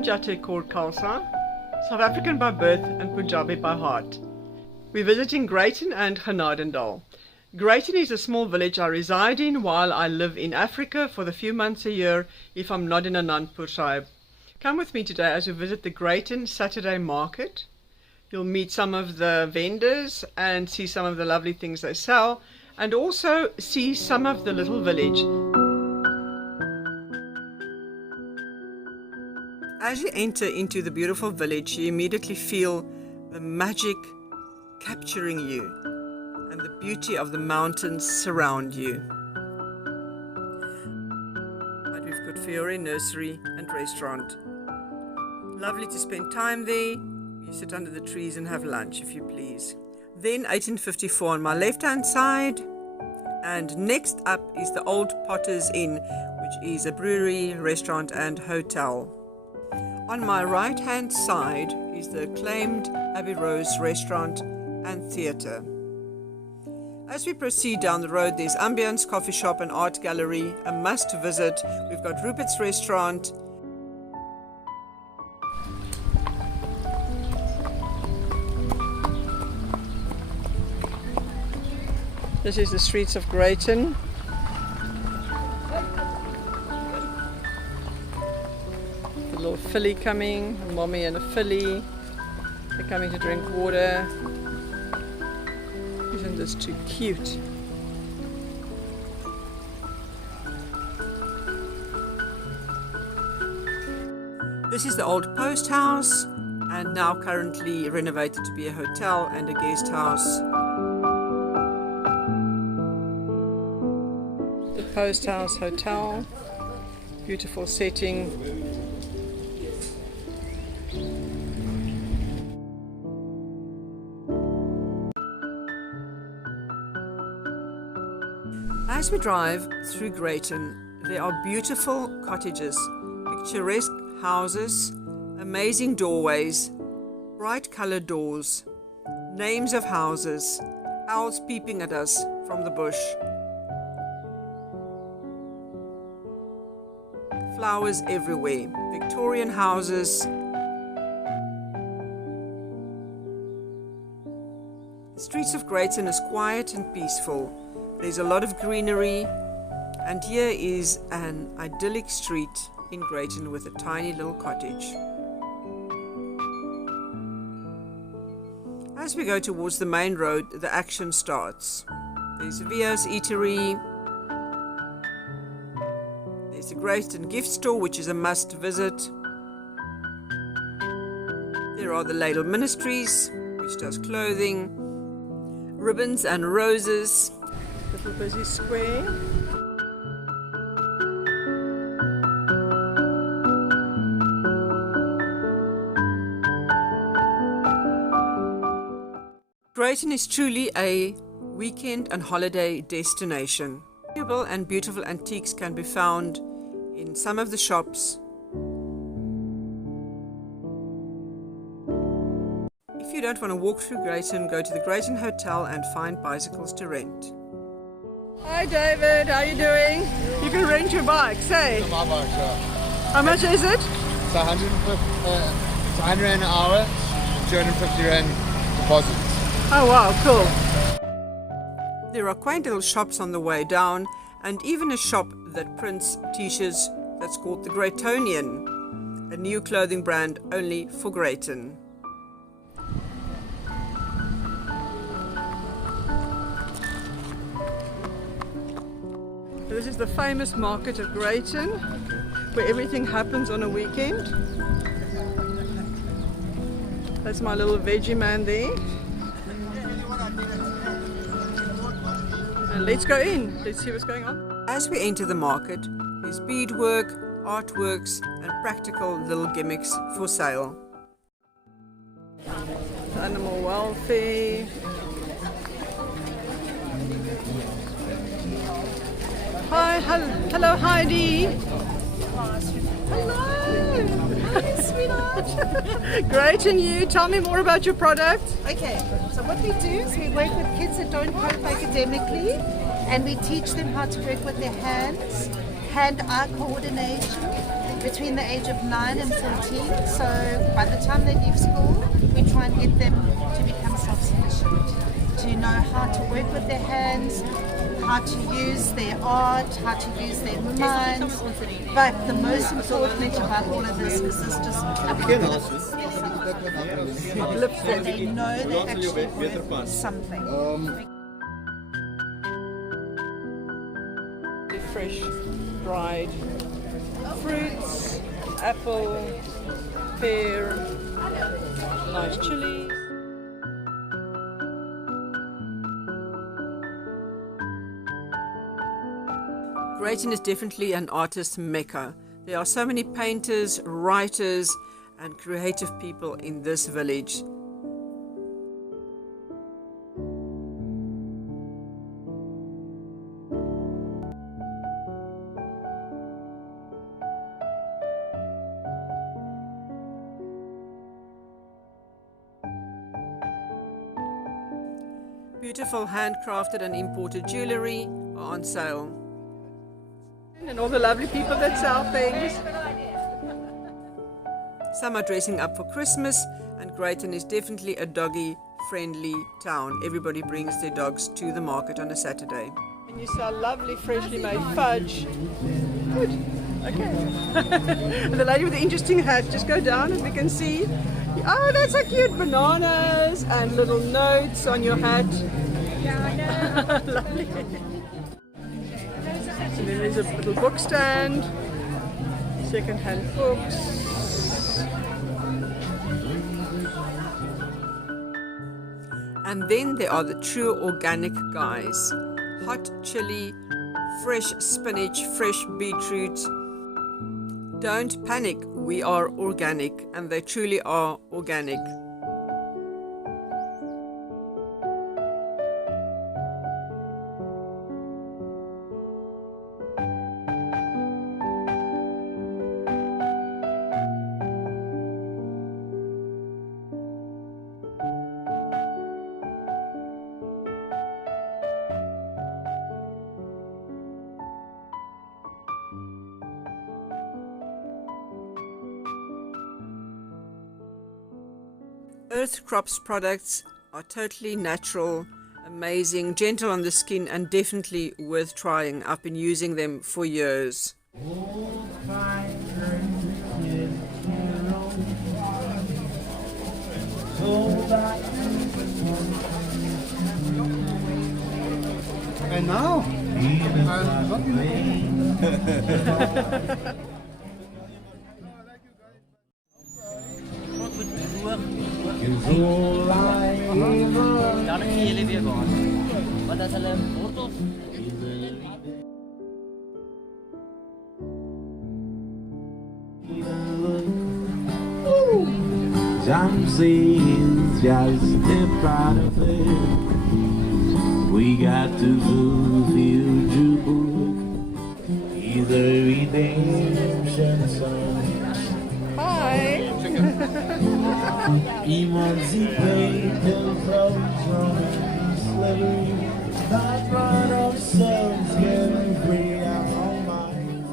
I'm Jate Kaur Khalsa, South African by birth and Punjabi by heart. We're visiting Greyton and Genadendal. Greyton is a small village I reside in while I live in Africa for the few months a year if I'm not in Anandpur Sahib. Come with me today as we visit the Greyton Saturday market. You'll meet some of the vendors and see some of the lovely things they sell, and also see some of the little village. As you enter into the beautiful village, you immediately feel the magic capturing you and the beauty of the mountains surround you. But we've got Fiore Nursery and Restaurant. Lovely to spend time there. You sit under the trees and have lunch if you please. Then 1854 on my left hand side, and next up is the Old Potter's Inn, which is a brewery, restaurant and hotel. On my right hand side is the acclaimed Abbey Rose restaurant and theatre. As we proceed down the road, there's Ambience Coffee Shop and Art Gallery, a must visit. We've got Rupert's Restaurant. This is the streets of Greyton. The little filly coming, a mommy and a filly. They're coming to drink water. Isn't this too cute? This is the old post house, and now currently renovated to be a hotel and a guest house. The post house hotel, beautiful setting. As we drive through Greyton, there are beautiful cottages, picturesque houses, amazing doorways, bright coloured doors, names of houses, owls peeping at us from the bush, flowers everywhere, Victorian houses. The streets of Greyton is quiet and peaceful. There's a lot of greenery, and here is an idyllic street in Greyton with a tiny little cottage. As we go towards the main road, the action starts. There's Via's Eatery. There's the Greyton gift store, which is a must visit. There are the Ladle Ministries, which does clothing, ribbons and roses. Little busy square. Greyton is truly a weekend and holiday destination. Valuable and beautiful antiques can be found in some of the shops. If you don't want to walk through Greyton, go to the Greyton Hotel and find bicycles to rent. Hi David, how are you doing? You can rent your bike, say. My bike, yeah. How much is it? It's 100 Rand an hour, 250 Rand deposit. Oh wow, cool. There are quaint little shops on the way down, and even a shop that prints t-shirts that's called the Greytonian, a new clothing brand only for Greyton. This is the famous market of Greyton, where everything happens on a weekend. That's my little veggie man there. And let's go in, let's see what's going on. As we enter the market, there's beadwork, artworks and practical little gimmicks for sale. Animal welfare. Hi, hello Heidi. Hello. Hi, sweetheart. Great, and you? Tell me more about your product. Okay, so what we do is we work with kids that don't cope academically, and we teach them how to work with their hands, hand-eye coordination, between the age of 9 and 14. So by the time they leave school, we try and get them to become self-sufficient, to know how to work with their hands, how to use their art, how to use their minds. But the most important about all of this is this just uplifts that they know they're actually worth something. Fresh, dried fruits, apple, pear, nice chili. Greyton is definitely an artist's mecca. There are so many painters, writers, and creative people in this village. Beautiful handcrafted and imported jewellery are on sale. And all the lovely people that sell things. Some are dressing up for Christmas, and Greyton is definitely a doggy-friendly town. Everybody brings their dogs to the market on a Saturday. And you sell lovely freshly made fudge. Good. Okay. And the lady with the interesting hat, just go down as we can see. Oh, that's so cute. Bananas and little notes on your hat. Yeah, I know. Lovely. And then there's a little book stand, second-hand books. And then there are the true organic guys. Hot chili, fresh spinach, fresh beetroot. Don't panic, we are organic, and they truly are organic. Earth Crops products are totally natural, amazing, gentle on the skin, and definitely worth trying. I've been using them for years. And now, Dan gee jullie weer gaan. Want as hulle wortels Some say it's just a part of it. We got to fulfill your book. Either redemption song. Hi! Emancipate them from slavery. Not run ourselves, getting free our own minds.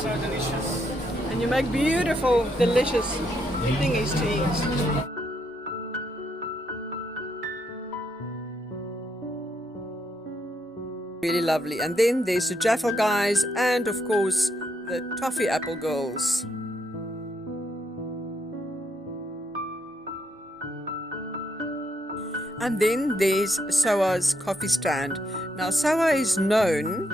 so delicious. And you make beautiful, delicious thingies to eat. Really lovely. And then there's the Jaffel guys and of course the Toffee Apple girls. And then there's Soa's coffee stand. Now Soa is known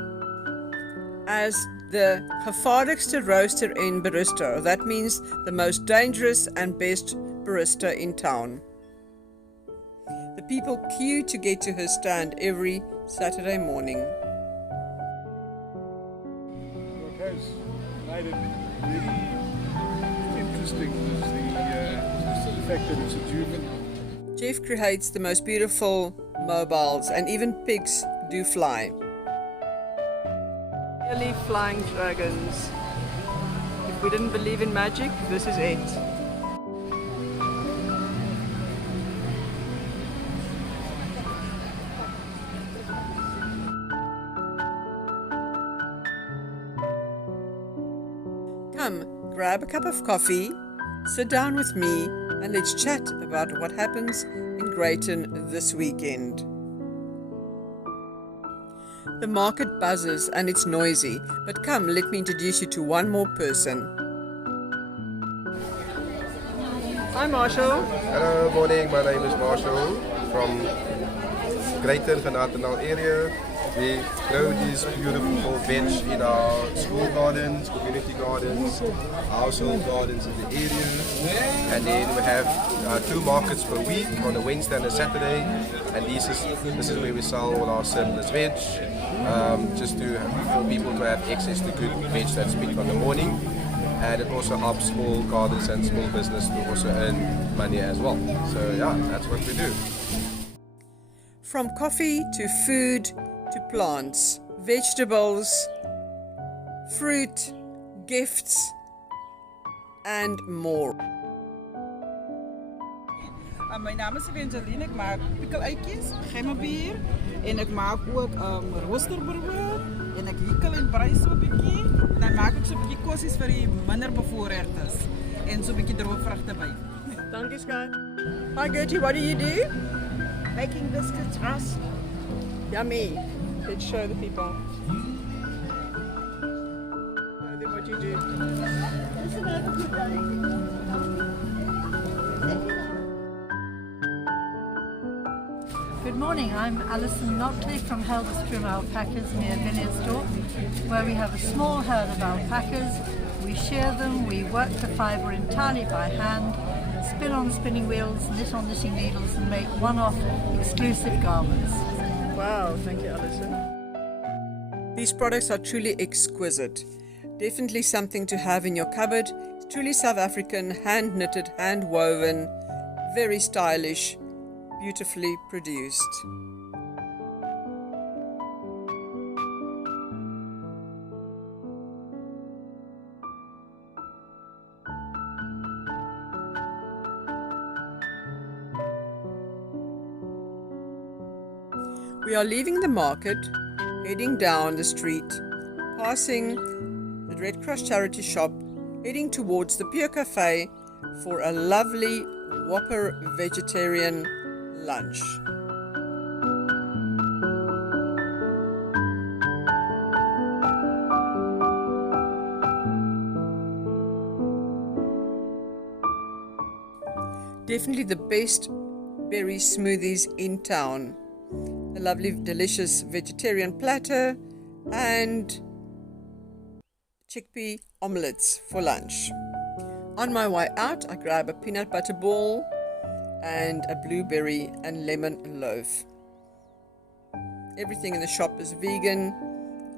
as the gevaarlikste roaster en barista. That means the most dangerous and best barista in town. The people queue to get to her stand every Saturday morning. What has made it really interesting is the fact that it's a juvenile. Jeff creates the most beautiful mobiles, and even pigs do fly. Really flying dragons. If we didn't believe in magic, this is it. Come, grab a cup of coffee, sit down with me, and let's chat about what happens in Greyton this weekend. The market buzzes and it's noisy, but come, let me introduce you to one more person. Hi Marshall. Hello, morning. My name is Marshall from Greyton, Genadendal area. We grow these beautiful veg in our school gardens, community gardens, household gardens in the area. And then we have 2 markets per week on a Wednesday and a Saturday. And this is where we sell all our surplus veg, just for people to have access to good veg that's picked on the morning. And it also helps small gardens and small business to also earn money as well. So yeah, that's what we do. From coffee to food to plants, vegetables, fruit, gifts, and more. Mijn naam is Evangeline, ik maak pikkeleitjes, gemmenbier en ik maak ook roosterbrood en ik wikkel in brijs zo'n beetje. En dan maak ik zo'n beetje kostjes voor die minder bevoorrechters en zo'n beetje droogvruchten bij. Dankie Sky. Hi Gertie, what do you do? Making biscuits, Ross. Yummy. Let's show the people. Show them what you do. Good morning, I'm Alison Nockley from Weltevreden Alpacas near Villiers, where we have a small herd of alpacas. We shear them, we work the fibre entirely by hand, spin on spinning wheels, knit on knitting needles and make one-off exclusive garments. Wow, thank you Alison. These products are truly exquisite. Definitely something to have in your cupboard. It's truly South African, hand-knitted, hand-woven, very stylish, beautifully produced. We are leaving the market, heading down the street, passing the Red Cross charity shop, heading towards the Pure Cafe for a lovely Whopper vegetarian lunch. Definitely the best berry smoothies in town. A lovely delicious vegetarian platter and chickpea omelets for lunch. On my way out, I grab a peanut butter ball and a blueberry and lemon loaf. Everything in the shop is vegan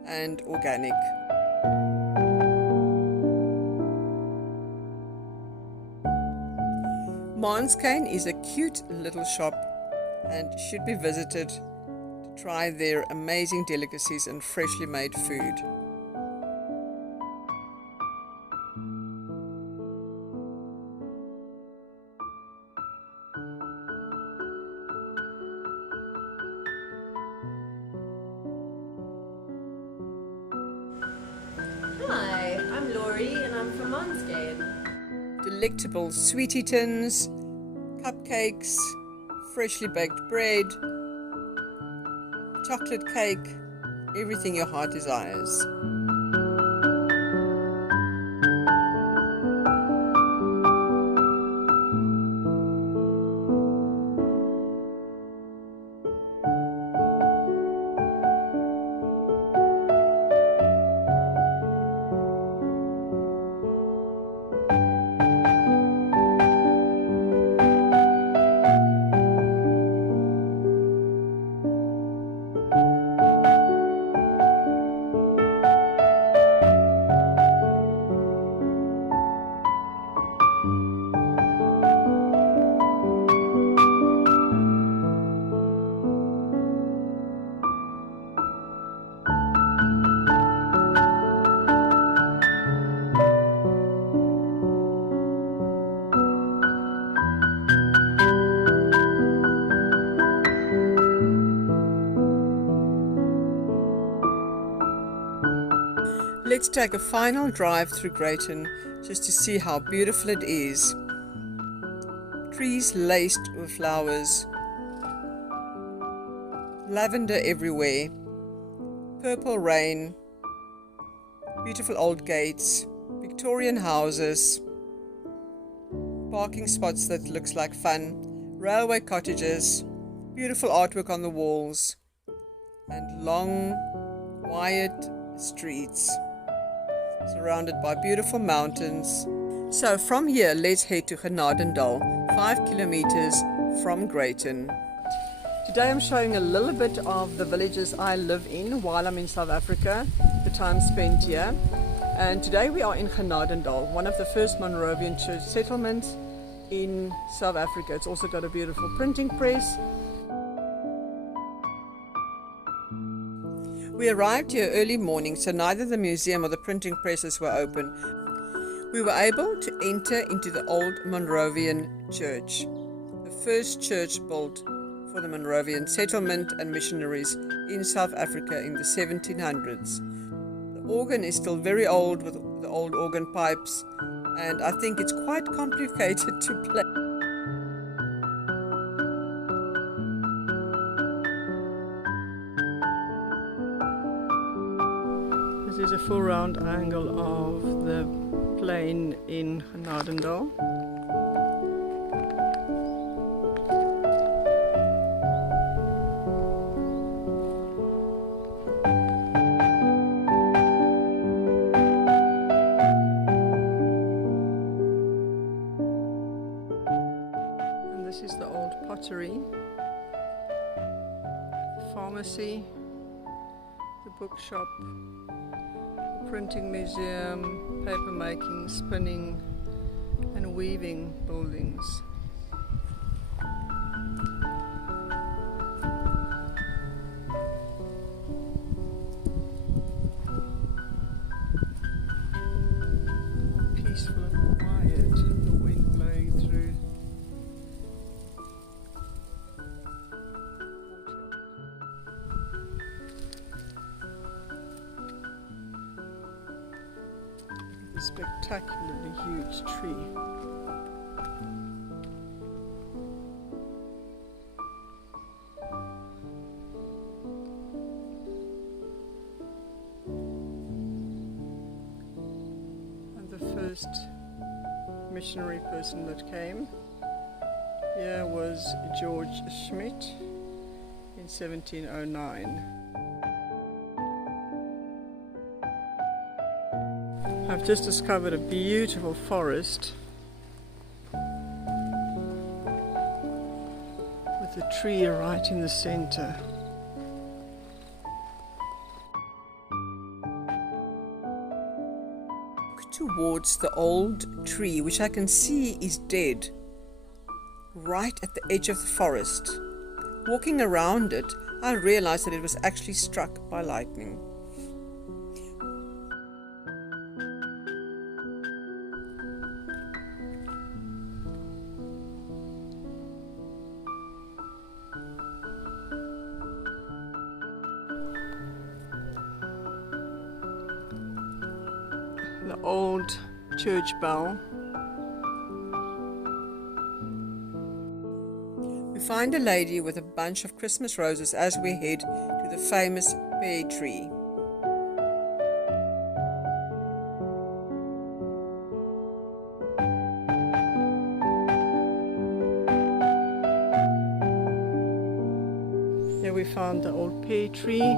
and organic. Manskane is a cute little shop and should be visited to try their amazing delicacies and freshly made food. Hi, I'm Laurie and I'm from Monsgate. Delectable sweetie tins, cupcakes, freshly baked bread, chocolate cake, everything your heart desires. let's take a final drive through Greyton just to see how beautiful it is. Trees laced with flowers, lavender everywhere, purple rain, beautiful old gates, Victorian houses, parking spots that looks like fun, railway cottages, beautiful artwork on the walls, and long, quiet streets surrounded by beautiful mountains. So from here, let's head to Genadendal, 5 kilometers from Greyton. Today I'm showing a little bit of the villages I live in while I'm in South Africa, the time spent here. And today we are in Genadendal, one of the first Monrovian church settlements in South Africa. It's also got a beautiful printing press. We arrived here early morning, so neither the museum or the printing presses were open. We were able to enter into the old Monrovian church, the first church built for the Monrovian settlement and missionaries in South Africa in the 1700s. The organ is still very old with the old organ pipes, and I think it's quite complicated to play. This is a full round angle of the plain in Genadendal. And this is the old pottery, the pharmacy, the bookshop, printing museum, paper making, spinning and weaving buildings. Peaceful and quiet, the wind blowing through. A spectacularly huge tree. And the first missionary person that came here was George Schmidt in 1709. I've just discovered a beautiful forest with a tree right in the center. Look towards the old tree, which I can see is dead, right at the edge of the forest. Walking around it, I realized that it was actually struck by lightning. The old church bell. We find a lady with a bunch of Christmas roses as we head to the famous pear tree. Here we found the old pear tree.